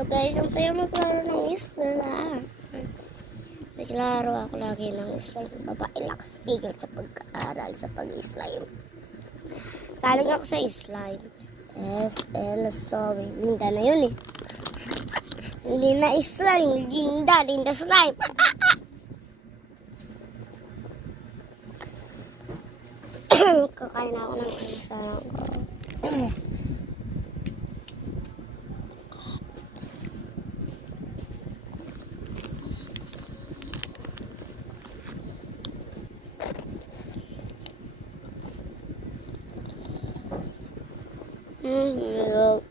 So guys, ang sayo maglaro ng isla. Naglaro ako lagi ng slime. Babae lang kasi tigil sa pag-aaral sa pag-slime. Galing ako sa slime. SL, sorry. Linda na yun eh. Hindi na slime. Linda slime. Kakain ako ng sarang ko. Look.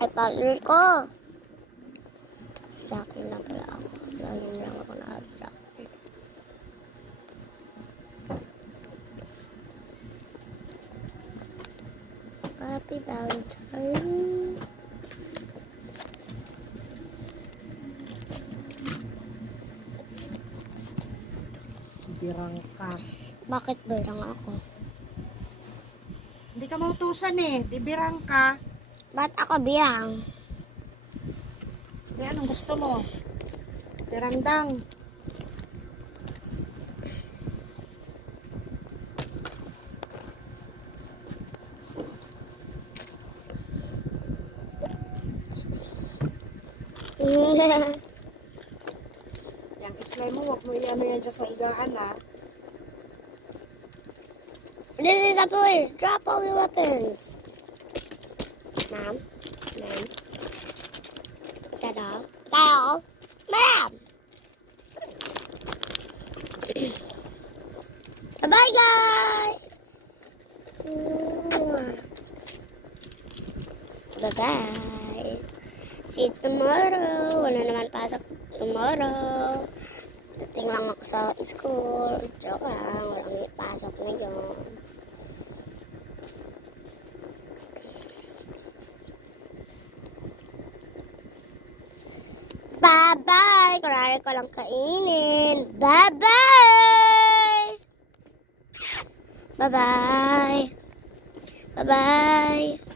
Ay, partner ko. Sa akin lang pala ako. Lagi lang ako sa akin. Happy Valentine. Birang ka. Bakit birang ako? Hindi ka mautusan eh. Di birang ka. Ba't ako birang? Di anong gusto mo? Birandang. Yang slime mo, huwag mo iano yan dyan sa higaan ha. This is the police. Drop all your weapons. Ma'am? Ma'am? Is that all? Is that all? Ma'am! Bye-bye, guys! Bye-bye! See you tomorrow. Wala naman pasok tomorrow. Dating lang ako sa school. Joke lang. Walang pasok ngayon. Bye-bye! Kunwari ko lang kainin. Bye-bye! Bye-bye! Bye-bye!